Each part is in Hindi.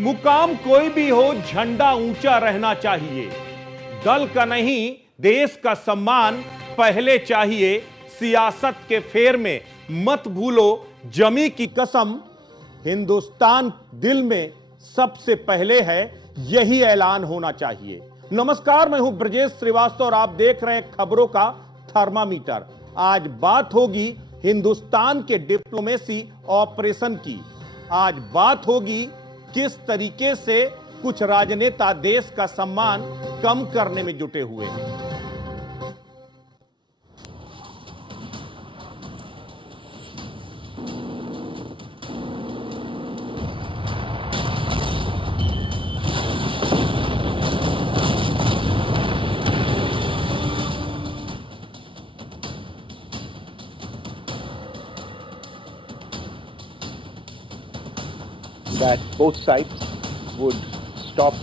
मुकाम कोई भी हो, झंडा ऊंचा रहना चाहिए। दल का नहीं, देश का सम्मान पहले चाहिए। सियासत के फेर में मत भूलो जमी की कसम। हिंदुस्तान दिल में सबसे पहले है, यही ऐलान होना चाहिए। नमस्कार, मैं हूं ब्रजेश श्रीवास्तव और आप देख रहे हैं खबरों का थर्मामीटर। आज बात होगी हिंदुस्तान के डिप्लोमेसी ऑपरेशन की। आज बात होगी किस तरीके से कुछ राजनेता देश का सम्मान कम करने में जुटे हुए हैं। That both sides would stop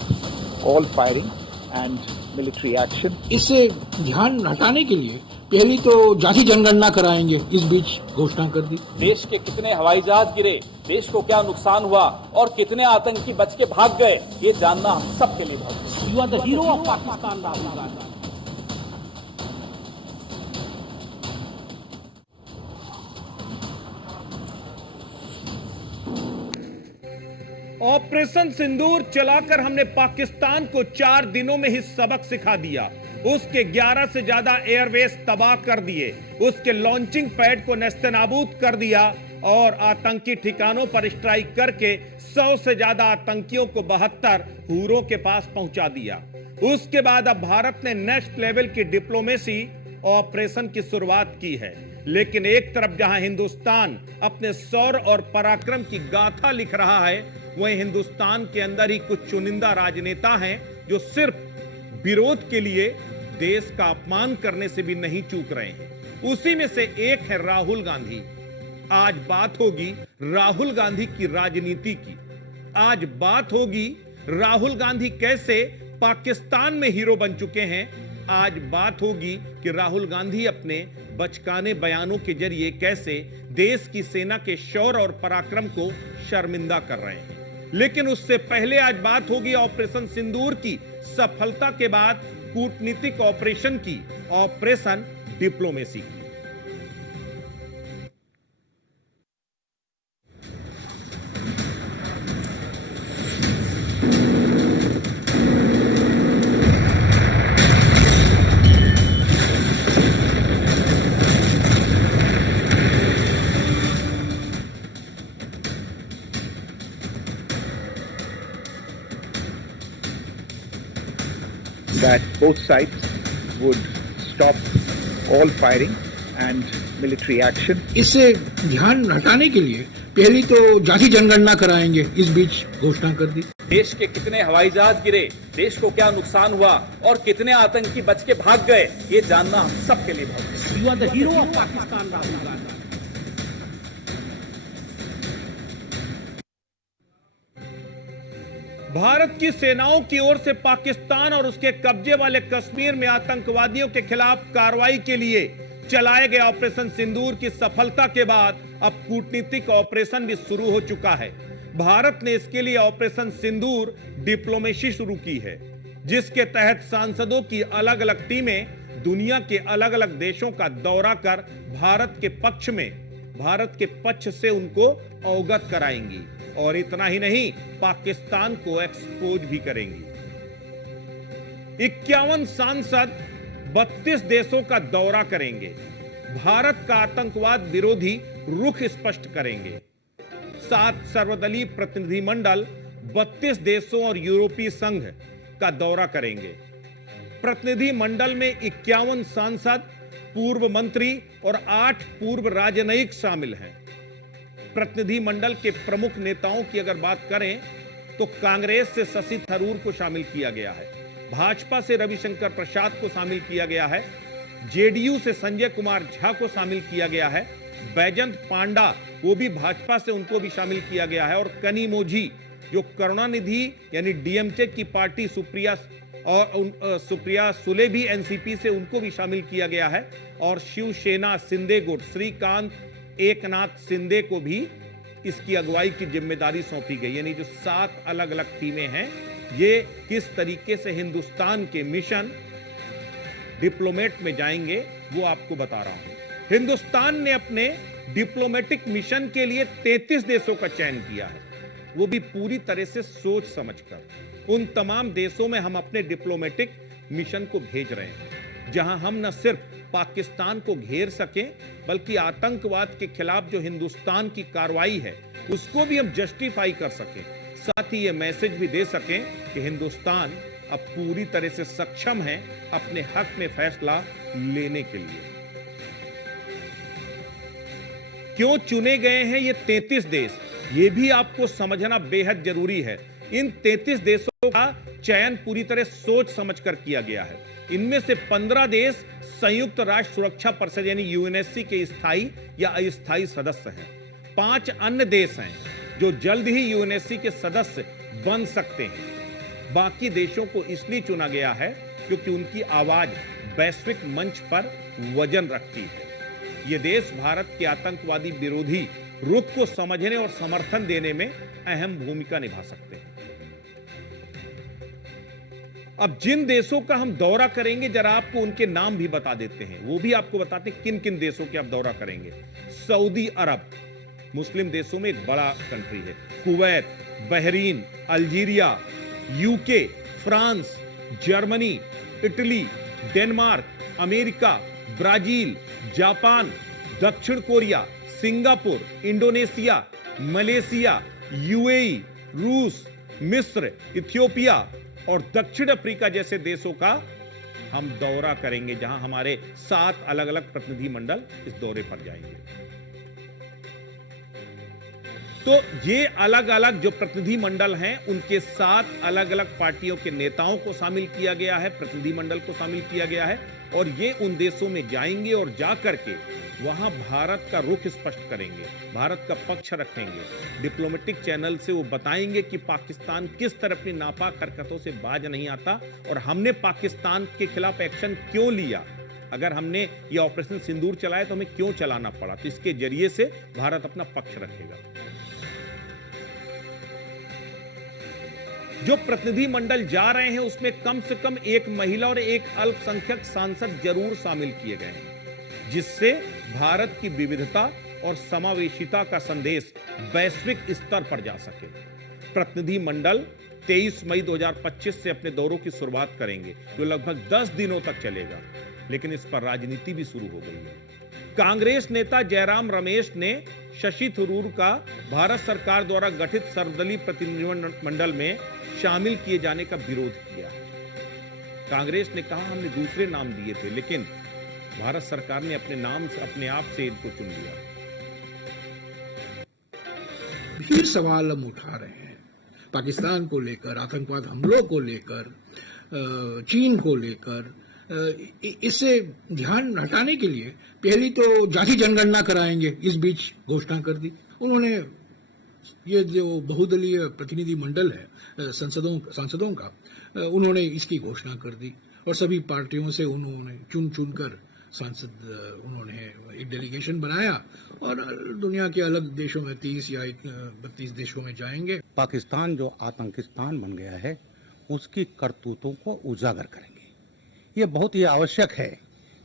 all firing and military action. इससे ध्यान हटाने के लिए पहली तो जाति जनगणना कराएंगे, इस बीच घोषणा कर दी। देश के कितने हवाई जहाज गिरे, देश को क्या नुकसान हुआ और कितने आतंकी बच के भाग गए, ये जानना हम सबके लिए बहुत। You are the hero of Pakistan, Rahul Gandhi. Operation Sindoor चलाकर हमने पाकिस्तान को 4 दिनों में ही सबक सिखा दिया। उसके 11 से ज्यादा एयरवेस तबाह कर दिए, उसके लॉन्चिंग पैड को नेस्तनाबूद कर दिया और आतंकी ठिकानों पर स्ट्राइक करके 100 से ज्यादा आतंकियों को 72 हूरों के पास पहुंचा दिया। उसके बाद अब भारत ने नेक्स्ट लेवल की डिप्लोमेसी ऑपरेशन की शुरुआत की है। लेकिन एक तरफ जहां हिंदुस्तान अपने शौर्य और पराक्रम की गाथा लिख रहा है, वहीं हिंदुस्तान के अंदर ही कुछ चुनिंदा राजनेता हैं जो सिर्फ विरोध के लिए देश का अपमान करने से भी नहीं चूक रहे हैं। उसी में से एक है राहुल गांधी। आज बात होगी राहुल गांधी की राजनीति की। आज बात होगी राहुल गांधी कैसे पाकिस्तान में हीरो बन चुके हैं। आज बात होगी कि राहुल गांधी अपने बचकाने बयानों के जरिए कैसे देश की सेना के शौर्य और पराक्रम को शर्मिंदा कर रहे हैं। लेकिन उससे पहले आज बात होगी ऑपरेशन सिंदूर की सफलता के बाद कूटनीतिक ऑपरेशन की, ऑपरेशन डिप्लोमेसी की। That both sides would stop all firing and military action. इससे ध्यान हटाने के लिए पहली तो जाति जनगणना कराएंगे, इस बीच घोषणा कर दी। देश के कितने हवाई जहाज गिरे, देश को क्या नुकसान हुआ और कितने आतंकी बच के भाग गए, ये जानना हम सबके लिए बहुत। You are the hero of Pakistan, Rahul Gandhi. Bharat की सेनाओं की ओर से पाकिस्तान और उसके कब्जे वाले कश्मीर में आतंकवादियों के खिलाफ कार्रवाई के लिए चलाए गए ऑपरेशन सिंदूर की सफलता के बाद अब कूटनीतिक ऑपरेशन भी शुरू हो चुका है। भारत ने इसके लिए ऑपरेशन सिंदूर डिप्लोमेसी शुरू की है, जिसके तहत सांसदों की अलग अलग टीमें दुनिया के अलग अलग देशों का दौरा कर भारत के पक्ष से उनको अवगत कराएंगी और इतना ही नहीं, पाकिस्तान को एक्सपोज भी करेंगी। 51 सांसद 32 देशों का दौरा करेंगे, भारत का आतंकवाद विरोधी रुख स्पष्ट करेंगे। 7 सर्वदलीय प्रतिनिधिमंडल 32 देशों और यूरोपीय संघ का दौरा करेंगे। प्रतिनिधिमंडल में 51 सांसद, पूर्व मंत्री और 8 पूर्व राजनयिक शामिल हैं। प्रतिनिधिमंडल के प्रमुख नेताओं की अगर बात करें तो कांग्रेस से शशि थरूर को शामिल किया गया है, भाजपा से रविशंकर प्रसाद को शामिल किया गया है, जेडीयू से संजय कुमार झा को शामिल किया गया है, बैजंत पांडा वो भी भाजपा से, उनको भी शामिल किया गया है, और कनिमोझी जो करुणानिधि यानी डीएमके की पार्टी सुप्रिया सुले भी एनसीपी से, उनको भी शामिल किया गया है, और शिवसेना शिंदे गुट श्रीकांत एकनाथ शिंदे को भी इसकी अगुवाई की जिम्मेदारी सौंपी गई, यानी जो 7 अलग अलग टीमें हैं, ये किस तरीके से हिंदुस्तान के मिशन डिप्लोमेट में जाएंगे वो आपको बता रहा हूं। हिंदुस्तान ने अपने डिप्लोमेटिक मिशन के लिए 33 देशों का चयन किया है, वो भी पूरी तरह से सोच समझकर। उन तमाम देशों में हम अपने डिप्लोमेटिक मिशन को भेज रहे हैं, जहां हम न सिर्फ पाकिस्तान को घेर सकें, बल्कि आतंकवाद के खिलाफ जो हिंदुस्तान की कार्रवाई है उसको भी हम जस्टिफाई कर सकें। साथ ही ये मैसेज भी दे सकें कि हिंदुस्तान अब पूरी तरह से सक्षम है अपने हक में फैसला लेने के लिए। क्यों चुने गए हैं ये 33 देश, ये भी आपको समझना बेहद जरूरी है। इन 33 देशों का चयन पूरी तरह सोच समझकर किया गया है। इनमें से 15 देश संयुक्त राष्ट्र सुरक्षा परिषद यानी यूएनएससी के स्थायी या अस्थायी सदस्य हैं। 5 अन्य देश हैं जो जल्द ही यूएनएससी के सदस्य बन सकते हैं। बाकी देशों को इसलिए चुना गया है क्योंकि उनकी आवाज वैश्विक मंच पर वजन रखती है। ये देश भारत के आतंकवादी विरोधी रुख को समझने और समर्थन देने में अहम भूमिका निभा सकते हैं। अब जिन देशों का हम दौरा करेंगे, जरा आपको उनके नाम भी बता देते हैं, वो भी आपको बताते हैं किन किन देशों के आप दौरा करेंगे। सऊदी अरब, मुस्लिम देशों में एक बड़ा कंट्री है। Kuwait, Bahrain, Algeria, UK, France, Germany, Italy, Denmark, America, Brazil, Japan, दक्षिण Korea, Singapore, Indonesia, Malaysia, UAE, रूस, मिस्र, इथियोपिया और दक्षिण अफ्रीका जैसे देशों का हम दौरा करेंगे, जहां हमारे 7 अलग अलग प्रतिनिधि मंडल इस दौरे पर जाएंगे। तो ये अलग अलग जो प्रतिनिधि मंडल हैं, उनके साथ अलग अलग पार्टियों के नेताओं को शामिल किया गया है, प्रतिनिधि मंडल को शामिल किया गया है, और ये उन देशों में जाएंगे और जाकर के वहां भारत का रुख स्पष्ट करेंगे, भारत का पक्ष रखेंगे। डिप्लोमेटिक चैनल से वो बताएंगे कि पाकिस्तान किस तरह अपनी नापाक हरकतों से बाज नहीं आता और हमने पाकिस्तान के खिलाफ एक्शन क्यों लिया। अगर हमने ये ऑपरेशन सिंदूर चलाया तो हमें क्यों चलाना पड़ा। तो इसके जरिए से भारत अपना पक्ष रखेगा। जो प्रतिनिधि मंडल जा रहे हैं उसमें कम से कम एक महिला और एक अल्पसंख्यक सांसद जरूर शामिल किए गए हैं, जिससे भारत की विविधता और समावेशिता का संदेश वैश्विक स्तर पर जा सके। प्रतिनिधि मंडल 23 मई 2025 से अपने दौरों की शुरुआत करेंगे, जो लगभग 10 दिनों तक चलेगा, लेकिन इस पर राजनीति भी शुरू हो गई है। कांग्रेस नेता जयराम रमेश ने शशि थरूर का भारत सरकार द्वारा गठित सर्वदलीय प्रतिनिधिमंडल में शामिल किए जाने का विरोध किया। कांग्रेस ने कहा हमने दूसरे नाम दिए थे, लेकिन भारत सरकार ने अपने नाम से अपने आप से इनको चुन लिया। फिर सवाल हम उठा रहे हैं पाकिस्तान को लेकर, आतंकवाद हमलों को लेकर, चीन को लेकर। इससे ध्यान हटाने के लिए पहली तो जाति जनगणना कराएंगे, इस बीच घोषणा कर दी उन्होंने। ये जो बहुदलीय प्रतिनिधि मंडल है सांसदों का, उन्होंने इसकी घोषणा कर दी और सभी पार्टियों से उन्होंने चुन कर सांसद उन्होंने एक डेलीगेशन बनाया और दुनिया के अलग देशों में 30 या 32 देशों में जाएंगे। पाकिस्तान जो आतंकिस्तान बन गया है उसकी करतूतों को उजागर करेंगे। ये बहुत ही आवश्यक है,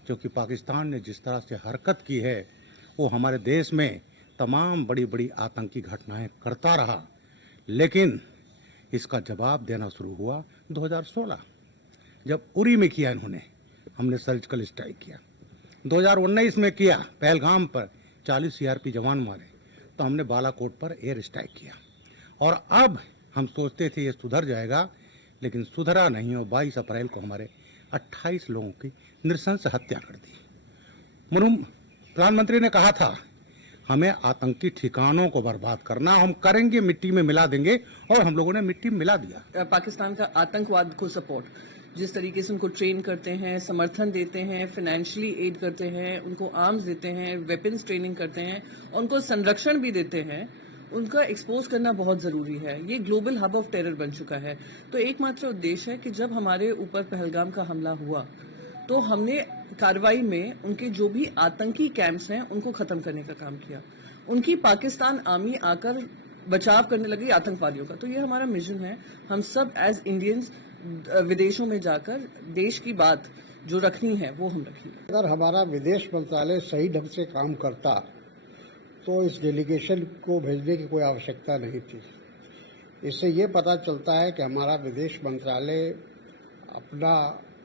क्योंकि पाकिस्तान ने जिस तरह से हरकत की है वो हमारे देश में तमाम बड़ी बड़ी आतंकी घटनाएं करता रहा, लेकिन इसका जवाब देना शुरू हुआ 2016 जब उरी में किया इन्होंने, हमने सर्जिकल स्ट्राइक किया। 2019 में किया, पहलगाम पर 40 सीआरपी जवान मारे, तो हमने बालाकोट पर एयर स्ट्राइक किया। और अब हम सोचते थे ये सुधर जाएगा, लेकिन सुधरा नहीं और 22 अप्रैल को हमारे 28 लोगों की नृशंस हत्या कर दी। मरहूम प्रधानमंत्री ने कहा था हमें आतंकी ठिकानों को बर्बाद करना, हम करेंगे, मिट्टी में मिला देंगे, और हम लोगों ने मिट्टी में मिला दिया। पाकिस्तान का आतंकवाद को सपोर्ट, जिस तरीके से उनको ट्रेन करते हैं, समर्थन देते हैं, फाइनेंशियली एड करते हैं, उनको आर्म्स देते हैं, वेपन्स ट्रेनिंग करते हैं, उनको संरक्षण भी देते हैं, उनका एक्सपोज करना बहुत जरूरी है। ये ग्लोबल हब ऑफ टेरर बन चुका है। तो एकमात्र उद्देश्य है कि जब हमारे ऊपर पहलगाम का हमला हुआ तो हमने कार्रवाई में उनके जो भी आतंकी कैंप्स हैं उनको खत्म करने का काम किया। उनकी पाकिस्तान आर्मी आकर बचाव करने लगी आतंकवादियों का। तो ये हमारा मिशन है, हम सब एज इंडियंस विदेशों में जाकर देश की बात जो रखनी है वो हम रखेंगे। अगर हमारा विदेश मंत्रालय सही ढंग से काम करता तो इस डेलीगेशन को भेजने की कोई आवश्यकता नहीं थी। इससे ये पता चलता है कि हमारा विदेश मंत्रालय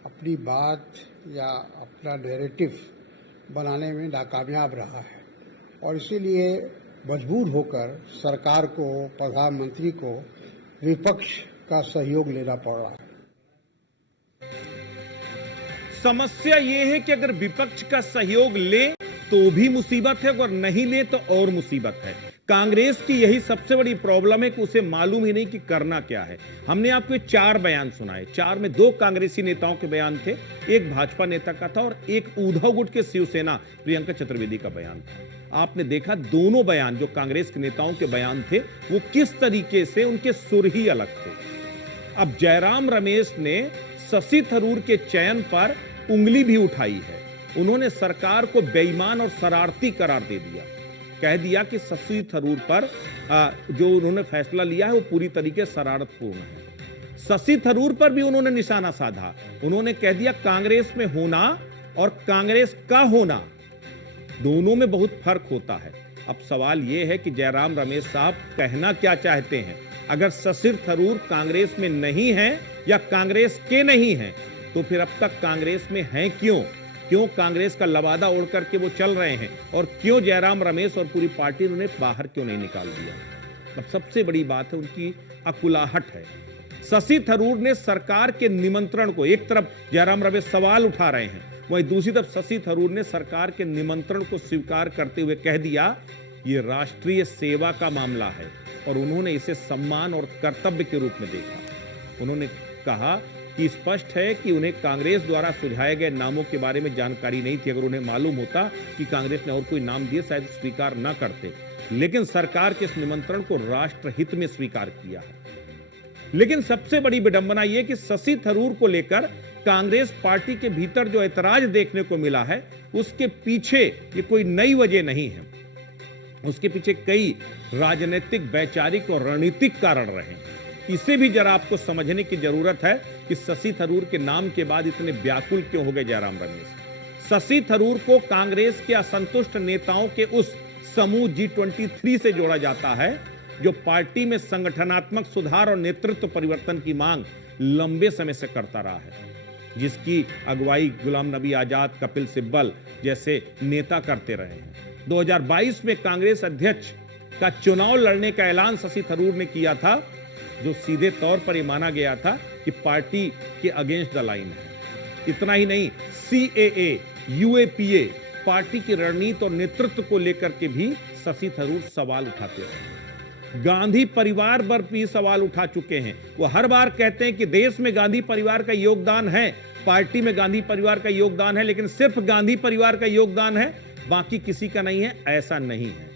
अपनी बात या अपना नैरेटिव बनाने में नाकामयाब रहा है और इसीलिए मजबूर होकर सरकार को, प्रधानमंत्री को विपक्ष का सहयोग लेना पड़ रहा है। समस्या यह है कि अगर विपक्ष का सहयोग ले तो भी मुसीबत है और नहीं ले तो और मुसीबत है। कांग्रेस की यही सबसे बड़ी प्रॉब्लम है कि उसे मालूम ही नहीं कि करना क्या है। हमने आपको 4 बयान सुनाए, 4 में 2 कांग्रेसी नेताओं के बयान थे, एक भाजपा नेता का था और एक उद्धव गुट के शिवसेना प्रियंका चतुर्वेदी का बयान था। आपने देखा दोनों बयान जो कांग्रेस के नेताओं के बयान थे वो किस तरीके से उनके सुर ही अलग थे। अब जयराम रमेश ने शशि थरूर के चयन पर उंगली भी उठाई है। उन्होंने सरकार को बेईमान और शरारती करार दे दिया, कह दिया कि शशि थरूर पर जो उन्होंने फैसला लिया है वो पूरी तरीके से शरारतपूर्ण है। शशि थरूर पर भी उन्होंने निशाना साधा। उन्होंने कह दिया कांग्रेस में होना और कांग्रेस का होना दोनों में बहुत फर्क होता है। अब सवाल यह है कि जयराम रमेश साहब कहना क्या चाहते हैं। अगर शशि थरूर कांग्रेस में नहीं है या कांग्रेस के नहीं है तो फिर अब तक कांग्रेस में हैं क्यों कांग्रेस का लवादा ओढ़ करके वो चल रहे हैं और क्यों जयराम रमेश और पूरी पार्टी उन्हें बाहर क्यों नहीं निकाल दिया। अब सबसे बड़ी बात है उनकी अकुलाहट है। शशि थरूर ने सरकार के निमंत्रण को, एक तरफ जयराम रमेश सवाल उठा रहे हैं, वहीं दूसरी तरफ शशि थरूर ने सरकार के निमंत्रण को स्वीकार करते हुए कह दिया ये राष्ट्रीय सेवा का मामला है और उन्होंने इसे सम्मान और कर्तव्य के रूप में देखा। उन्होंने कहा कि स्पष्ट है कि उन्हें कांग्रेस द्वारा सुझाए गए नामों के बारे में जानकारी नहीं थी। अगर उन्हें मालूम होता कि कांग्रेस ने और कोई नाम दिए शायद स्वीकार न करते, लेकिन सरकार के इस निमंत्रण को राष्ट्रहित में स्वीकार किया है। लेकिन सबसे बड़ी विडंबना यह कि शशि थरूर को लेकर कांग्रेस पार्टी के भीतर जो ऐतराज देखने को मिला है उसके पीछे ये कोई नई वजह नहीं है। उसके पीछे कई राजनीतिक, वैचारिक और रणनीतिक कारण रहे। इसे भी जरा आपको समझने की जरूरत है कि शशि थरूर के नाम के बाद इतने व्याकुल क्यों हो गए जयराम रमेश। शशि थरूर को कांग्रेस के असंतुष्ट नेताओं के उस समूह G23 से जोड़ा जाता है जो पार्टी में संगठनात्मक सुधार और नेतृत्व परिवर्तन की मांग लंबे समय से करता रहा है, जिसकी अगुवाई गुलाम नबी आजाद, कपिल सिब्बल जैसे नेता करते रहे हैं। 2022 में कांग्रेस अध्यक्ष का चुनाव लड़ने का ऐलान शशि थरूर ने किया था, जो सीधे तौर पर यह माना गया था कि पार्टी के अगेंस्ट द लाइन है। इतना ही नहीं, CAA, UAPA पार्टी की रणनीति और नेतृत्व को लेकर के भी शशि थरूर सवाल उठाते रहे। गांधी परिवार पर भी सवाल उठा चुके हैं। वो हर बार कहते हैं कि देश में गांधी परिवार का योगदान है, पार्टी में गांधी परिवार का योगदान है, लेकिन सिर्फ गांधी परिवार का योगदान है, बाकी किसी का नहीं है। ऐसा नहीं है।